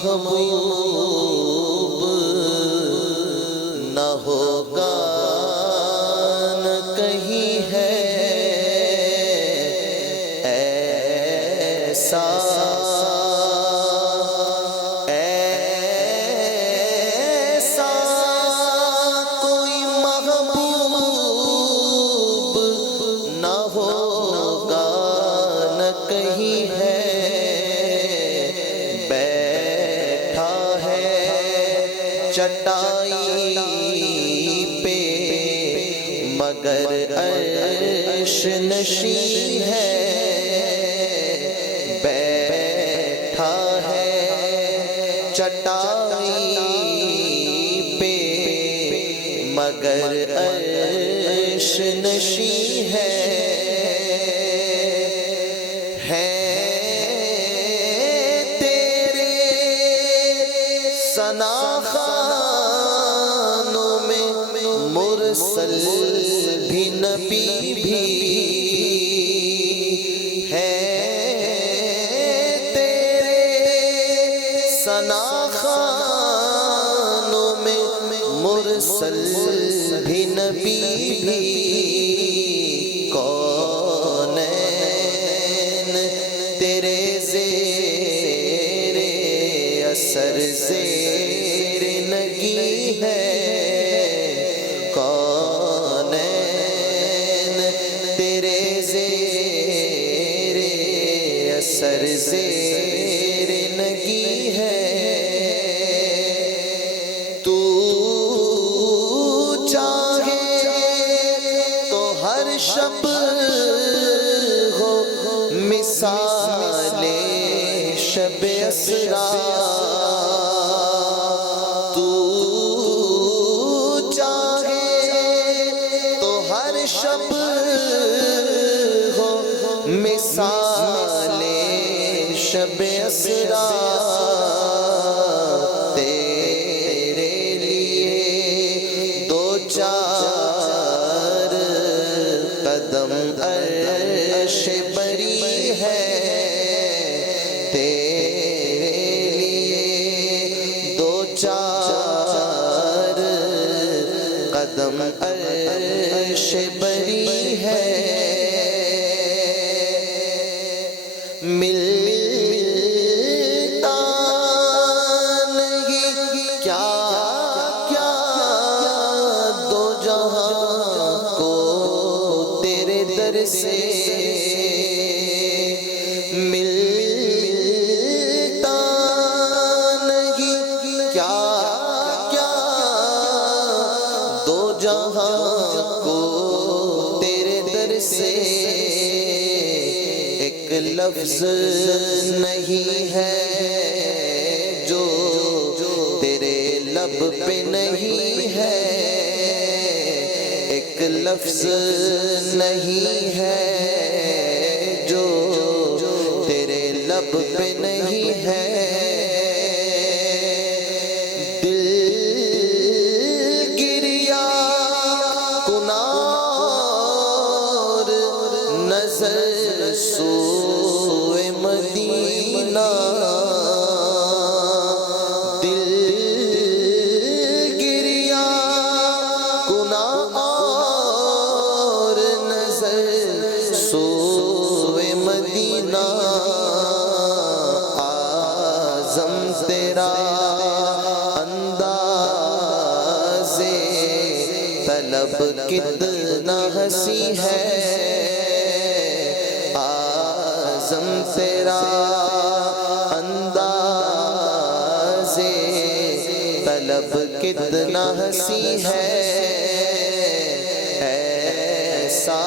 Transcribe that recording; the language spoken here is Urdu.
محبوب نہ ہوگا نہ کہیں ہے ایسا کوئی محبوب نہ ہوگا نہ کہیں ہے چٹائی پہ مگر عرش نشین ہے بیٹھا ہے چٹائی پہ مگر عرش نشین ہے تیرے ثناخانوں میں مرسل بھی نبی بھی ہے تیرے ثناخانوں میں مرسل بھی نبی بھی کونین تیرے زیر اثر زیر نگی ہے کونین تیرے زیر اثر زیر نگی ہے تو چاہے تو ہر شب ہو مثال شب اسرا شب ہو مثال شب اسرا تیرے لیے دو چار قدم عرش بری ہے تیرے لیے دو چار قدم عرش بری ہے ملتا نہیں کیا کیا دو جہاں کو تیرے در سے ملتا نہیں کیا کیا دو جہاں کو تیرے در سے ایک لفظ نہیں ہے جو تیرے لب پہ نہیں ہے ایک لفظ نہیں ہے جو تیرے لب پہ نہیں ہے نظر سوئے مدینہ دل گریا گناہ اور نظر سوئے مدینہ اعظم تیرا انداز طلب کتنا حسی ہے اعظم تیرا انداز طلب کتنا حسی ہے ایسا